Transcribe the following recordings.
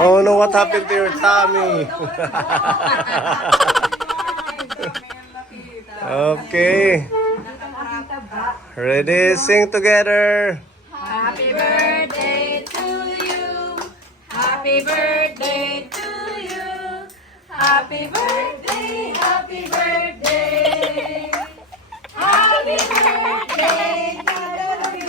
Oh no, what happened to your tummy? Okay. Ready? Sing together. Happy birthday to you. Happy birthday to you. Happy birthday, happy birthday. Happy birthday, happy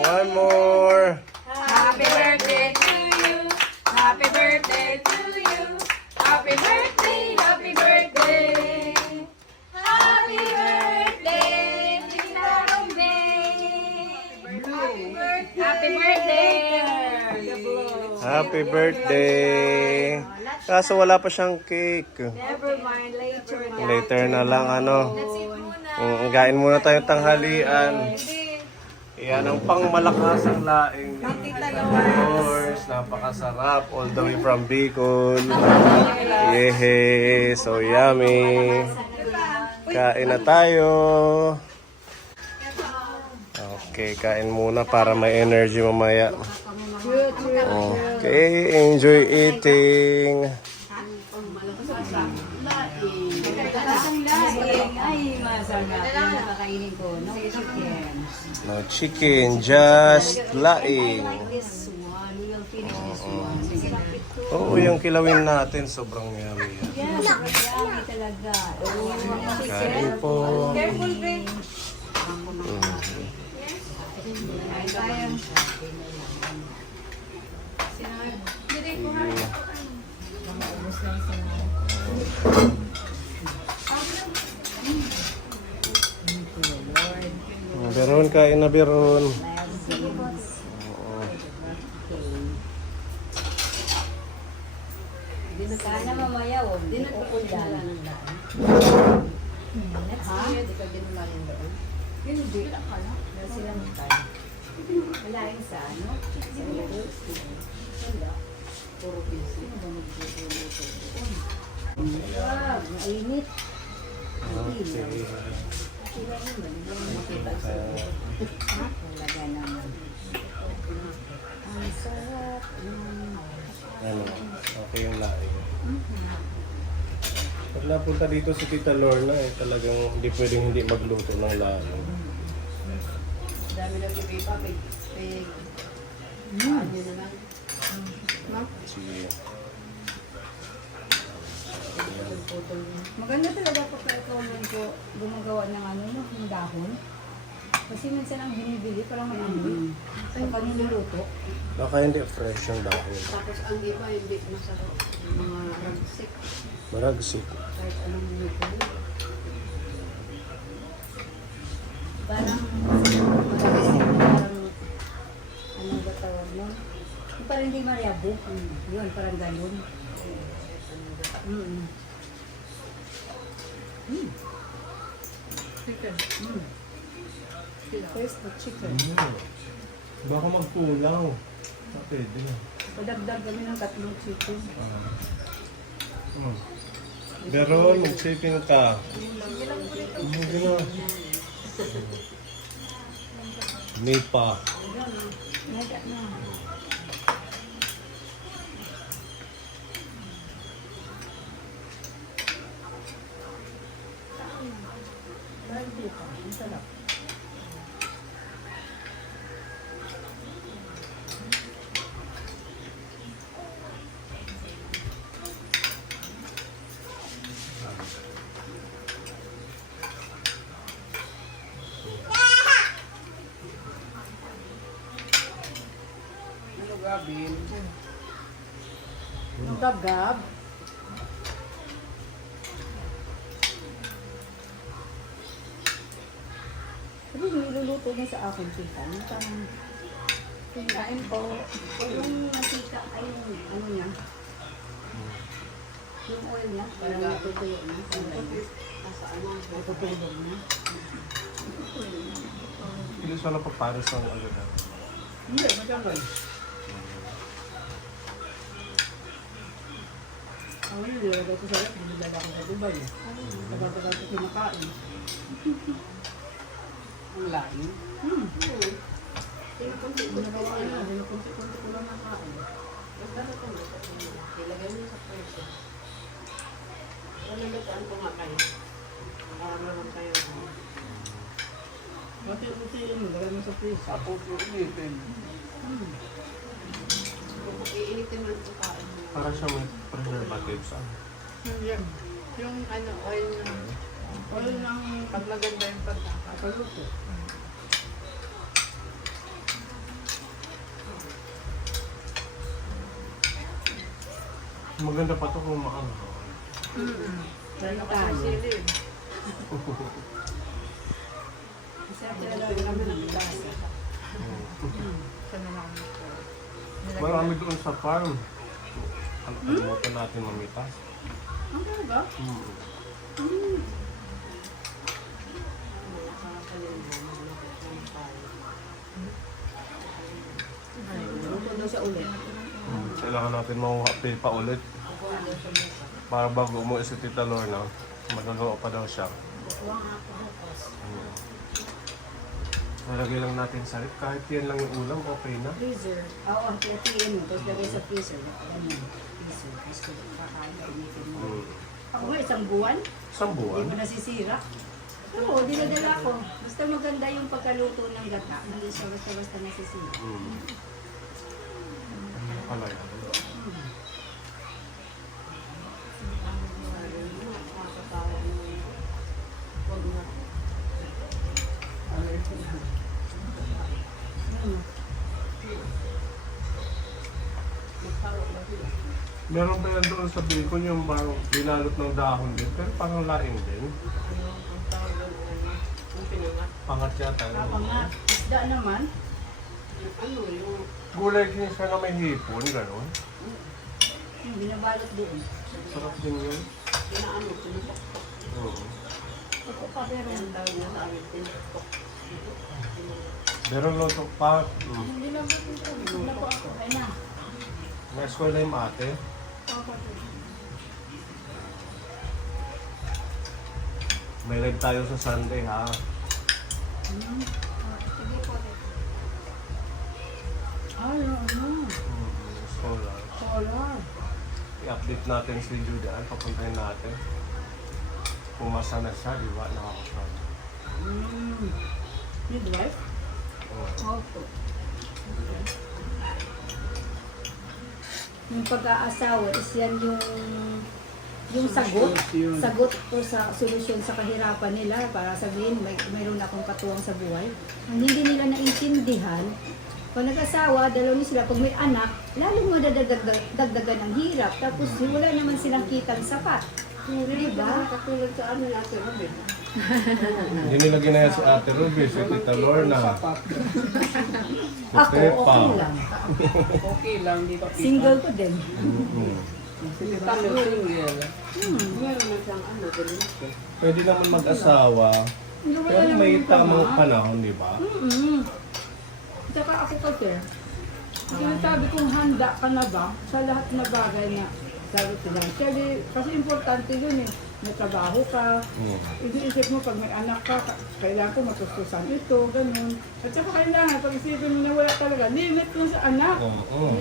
One more. Happy birthday to you. Happy birthday to you. Happy birthday, happy birthday. Happy birthday, Tita Romay. Happy birthday. Happy birthday. Kaso wala pa siyang cake. Never mind, later na. Later na lang ano. Gain muna tayong tanghalian. Yan ang pangmalakasang laing. Of course, napakasarap. All the way from Bicol. Yehe, so yummy. Kain na tayo. Okay, kain muna para may energy mamaya. Okay, enjoy eating. Ay, masarap. Yung nakakainin ko. No chicken. No chicken, just laing. This one, we will finish this one. Oo, yung kilawin natin, sobrang yummy. Yes, yummy talaga. Kain po. Careful, babe. Beron, kain na Beron. Sana mamaya, huwag din ukulan. Hindi. Dahil sila matal. Malaing sa ano? Wala. Puro busy. Wag, mainit. Okay. Sila naman, hindi makita sa talaga naman. Ang sarap. Ano, okay yung laing. Pag napunta dito si Tita Lorna, talagang hindi pwedeng hindi magluto ng laing. Dami na si Pipa, pig. Ano na lang? Sige. Maganda talaga pag ikaw ko gumagawa ng ano, no, ng dahon. Kasi minsan ang binibili, parang may amoy. Kapag niluluto. Baka hindi fresh yung dahon. Tapos ang iba, hindi masarap. Mga ragsik. Maragsik. Kahit anong luto. Parang, ano ba tawag mo? Yung parang hindi mayabo. Yun, parang ganun. Chicken. First the chicken. Baka magkulang. Pwede na. Padagdag kami ng 3 chicken. Beron, mag-shipping ka. Hindi na. May pa. Naga na. Gab-gab. Sabi niluluto niya sa akin, tita. Parang kinain ko. Yung nasika ay yung ano niya. Yung oil niya. Parang natutuyo na. Asa ano? Natutulog na. Ilis wala pa pares ng ano na. Hindi, magandang. Ang nililagay ko sa lap, nililagay ko sa Dubai. Tagal-tagal ko kinakain. Ang lain? Nagawa na, kunti-kunti ko lang nakain. Saan ko nga kayo? Naman kayo. Unti-untiin mo, lagay mo sa freezer. Ako po ulitin. Iinitin mo yung kain mo. Para siya may preservatives. Yung ano, oil ng... Oil ng Pag maganda yung pagkakain. paluto. Maganda pa to kung maanghang. Lalo Kasi tayo. silid. Masarap talaga kami ng lasa. Sana lang ito. Marami doon sa farm. Kalimutan natin mamitas. Ang talaga? Luto daw siya ulit. Kailangan natin mahuhapi pa ulit. Para bago umuwi si Tita Lorna, magagawa pa daw siya. Nalagay lang natin sa rip. Kahit yan lang yung ulam, okay na. Freezer. Oo, tiyatiin mo. Tapos lagay sa freezer. Ganyan. Freezer. Tapos kakain ka, initin mo. Ako nga, isang buwan. Isang Hindi buwan. mo nasisira. Oo, dinadala ko. Basta maganda yung pagkaluto ng gata. Hindi siya basta-basta nasisira. Ano pala yan? Meron ba yan doon sa bacon yung parang binalot ng dahon din? Pero parang laing din. Pangat yata. Ako nga, isda naman. Ano yung... Gulay din siya na may hipon, gano'n. Yung binabalot doon. Sarap din yun. Inaano, pinupok-pok. Oo. Ito pa pero Ang tawag niya sa amin, pinupok. Meron loto pa. hindi na ba ito? Wala po ako. Ay na. May eskwela yung ate. May live tayo sa Sunday ha. Sige po. Ay, ano? Scholar. Solar. I-update natin si Judan. Papuntahin natin. Pumasa na siya, di ba? Nakakasama. Midwife? Oo. Opo. Yung pag-aasawa is yan yung sagot. Sagot po sa solusyon sa kahirapan nila para sabihin mayroon akong katuwang sa buhay. Ang hindi nila naintindihan, pag nag-asawa, dalawa sila, pag may anak, lalong madadagdagan ang hirap. Tapos wala naman silang kitang sapat. Diba? Katulad sa ano natin, Robin. Hindi nila ginaya si Ate Ruby, si Tita Lorna. Ako, Si okay Pepa. lang. Okay lang, di ba? Single ko din. Kita mo single. Meron na siyang ano, ganun. Pwede naman mag-asawa. Pero may tamang panahon, di ba? Tsaka ako kasi, sinasabi kong handa ka na ba sa lahat na bagay na sabi ko lang. Kasi importante yun eh. May trabaho ka, iniisip mo pag may anak ka, kailangan ko matustusan ito, ganun. At saka kailangan, pag isipin mo na wala talaga, limit mo sa anak. Oo.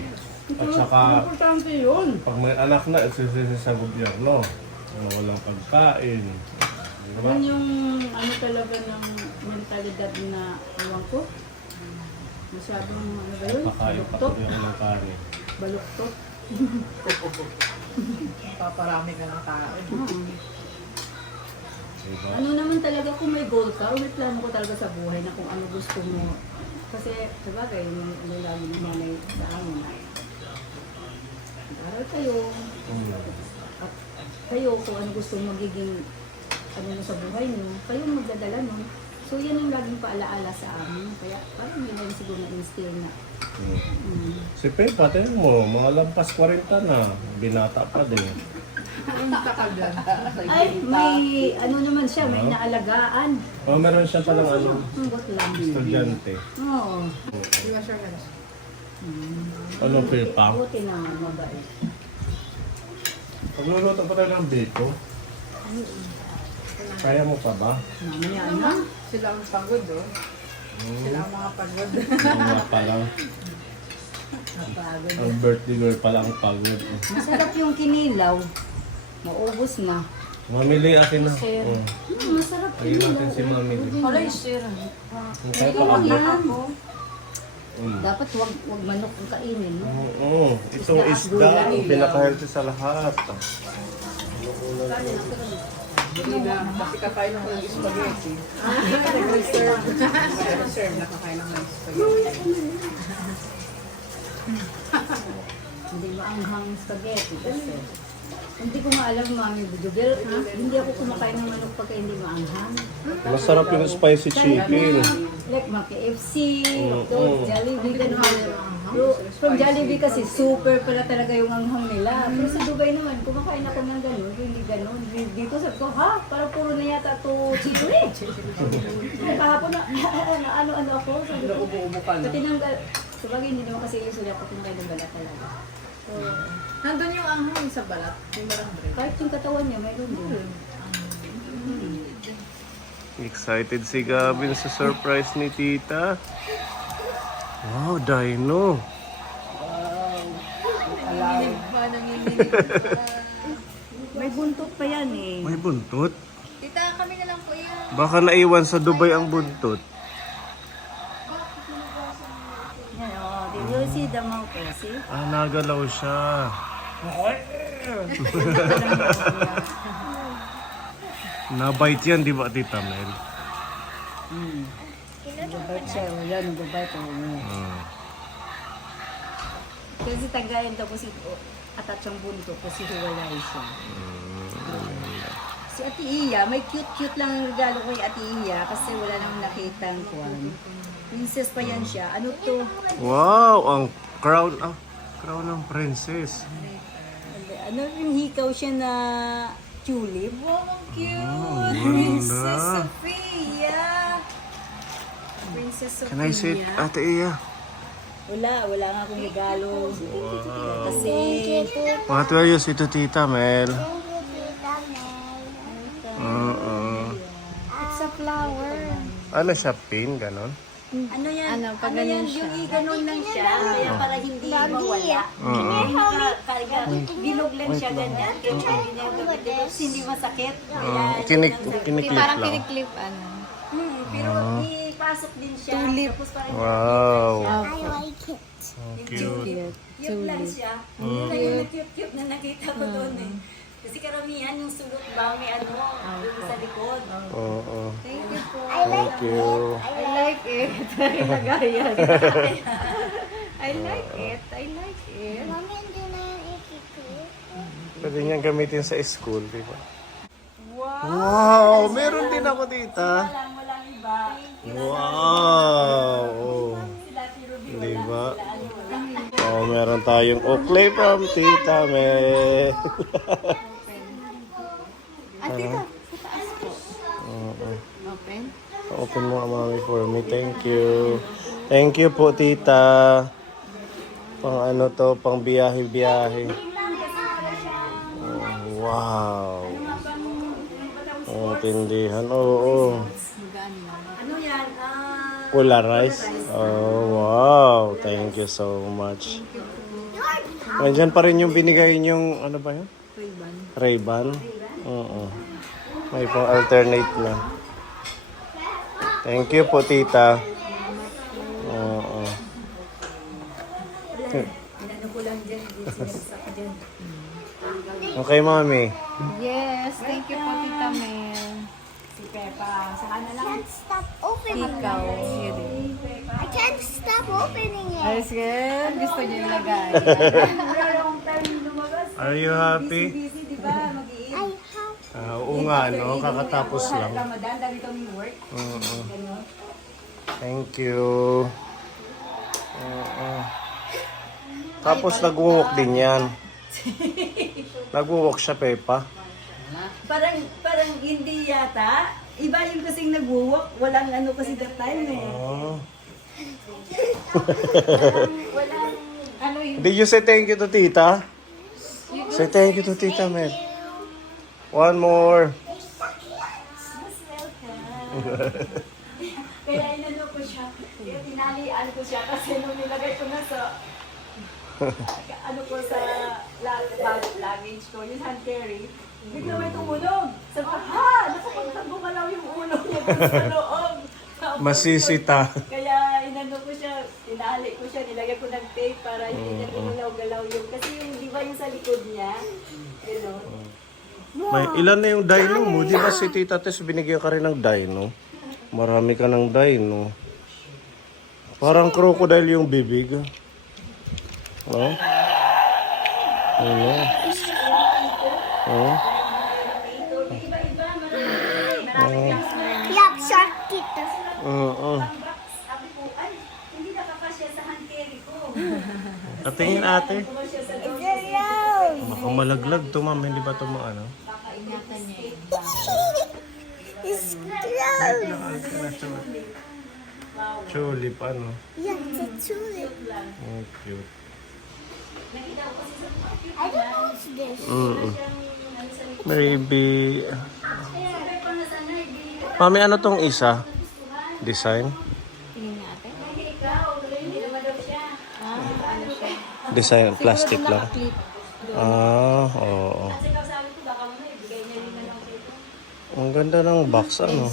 At Ito, saka, importante yun. pag may anak na, isisisi sa gobyerno. Walang pagkain. Di ba? Yun yung ano talaga ng mentalidad na iwan ko. Masyadong ano ba yun? Kakain pa Baluktot. tayo ng kanin. Baluktot. Paparami ka ng kain. Diba? Ano naman talaga kung may goal ka, may plano ko talaga sa buhay na kung ano gusto mo. Kasi, sabagay, yung lagi ng nanay sa amin na aral kayo, at kayo kung ano gusto mo magiging ano mo sa buhay nyo, kayo magdadala nun. So, yan yung laging paalaala sa amin. Kaya, parang yun lang siguro na-instill na. Si Pepa, tingnan mo, mga lampas 40 na. Binata pa din. Punta ka dyan. Ay, may ano naman siya, may naalagaan. Oh, meron siya palang ano, Hanggot lang. estudyante. Oo. Di ba siya ganun? Ano, Pepa? Buti naman, mabait. Pagluluto pa tayo ng biko. Kaya mo pa ba? Mamaya na. Sila ang pagod, oh. Sila ang mga pagod. Ano nga pala? Napagod. Ang birthday girl pala ang pagod. Masarap yung kinilaw. Maubos na. Mamili akin na. Oh. Masarap Ayun natin si Mami. Wala yung sir. Kaya Ito lang yan. Mm. Dapat wag manok ang kainin. No? Oo. Itong isda, ang pinaka-healthy sa lahat. Hindi na, kasi kakain ako ng spaghetti. Nag-reserve. Nag-reserve, nakakain ako ng spaghetti. Hindi maanghang spaghetti kasi. Hindi ko maalam, Mami Budugel, ha? Hindi ako kumakain ng manok pagka hindi maanghang. Masarap yung spicy chicken. Like mga KFC, McDonald's, Jollibee, gano'n. Pero from Jollibee kasi super pala talaga yung anghang nila. Pero sa Dubai naman, kumakain ako ng gano'n, hindi gano'n. Dito sabi ko, ha? Parang puro na yata ito chicken eh. Kahapon na, ano ako. Sabi ko, Ubo-ubo ka na. tinanggal. Sabagay, hindi naman kasi usually ako kumakain ng balat talaga. So, Nandun yung anghang sa balat. Yung barang bread. kahit yung katawan niya, mayroon din. Excited si Gavin sa surprise ni Tita. Wow, dino. May buntot pa yan eh. May buntot. Tita, kami na lang po yan. Baka naiwan sa Dubai ang buntot. Yan, oh, did you see the mouth? Oh, see? Ah, nagalaw siya. Nabite yan, di ba, Tita Mel? Nag-bite siya. Oh, yan, nag-bite. Oh. Ah. Kasi tagayan daw ko si attach ang buntot kasi hiwalay siya. Si Ate Iya, may cute-cute lang ang regalo ko kay Ate Iya kasi wala namang nakitang kwan. Princess pa yan siya. Ano to? Wow, ang crown, crown ng princess. Ano yung hikaw siya na tulip? Wow, ang cute! Wow, Princess ganda. Sophia! Princess Sophia. Can I sit, Ate Iya? Wala nga akong regalo. Kasi, What will you say to Tita Mel? It's a flower. Ano siya, pin, ganon? ano yan? Ano, pag yan? ganyan siya. Yung ganon lang siya. Kaya para hindi mawala. Bilog lang siya ganyan. Kaya hindi niya gawin. Tapos hindi masakit. Kaya, Kiniklip Parang lang. kiniklip, ano. pero ipasok din siya. Tulip. Tapos parang Wow. Yung Cute. cute lang siya. Yun lang yung cute na nakita ko doon eh. Kasi karamihan yung sulot ba may ano, doon sa likod. Oo. Thank you po. Thank you. I like it. Lagayan. I like it. I like it. Pwede niyang gamitin sa school, di ba? Wow! Meron din ako, Tita. Walang iba. Wow! Oh. Di ba? Oh, meron tayong Oakley from Tita Mel. Tita, sa taas po. Open. Open mo ang mami for me. Thank you. Thank you po, Tita. Pang ano to, pang biyahe-biyahe. Oh, wow. Oh, tindihan. Oo. Ano yan? Polarized. Oh, wow. Thank you so much. Nandiyan pa rin yung binigay yung, ano ba yun? Ray-Ban. Oo. May pang alternate na. Thank you po, Tita. Oo. Ano ko lang dyan. Sinagsak dyan. Okay, Mami. Yes, thank you po, Tita Mel. Si Peppa. Saka na lang. Stop opening Ikaw. it. I can't stop opening it. Ayos good. Gusto niyo ilagay. Long time lumabas. Are you happy? Busy, di ba? Mag-iit. I have Oo nga, no? Kakatapos lang. Ramadan, dami kami work. Oo. Ganon. Thank you. Oo. Tapos nag-walk din yan. Nag-walk siya, Peppa. Parang hindi yata. Iba yung kasing nag-walk. Walang ano kasi that time eh. Oh. Walang ano yung Did you say thank you to Tita? Say thank you to Tita Mel. One more. kaya inano ko siya. Kaya tinalian ko siya kasi nung nilagay ko na sa ano ko sa luggage ko, yung hand carry, bigla may tumunog. Sabi ko, nakapagtag gumalaw yung ulo niya dun sa loob. Tapos Masisita. kaya inano ko siya, tinali ko siya, nilagay ko ng tape para hindi niya gumalaw-galaw yung, kasi yung, di ba yung sa likod niya, gano'n. May ilan na yung dino mo? Di ba si Tita Tess binigyan ka rin ng dino? Marami ka ng dino. Parang crocodile yung bibig. No? Ano? Oh. Iba-iba, marami Yup, shark kita. Oo. Sabi ko, ay, hindi nakakasya sa hanteri ko. Katingin ate. Kumasya sa It's a rose. Baka malaglag to ma'am. Hindi ba ito ano? It's rose. Tulip ano? Yeah, it's a tulip. Oh, cute. I don't know what's this. Maybe... Mami, ano tong isa? Design? Design, plastic lang. Ah, oo. Ang ganda ng box, ano?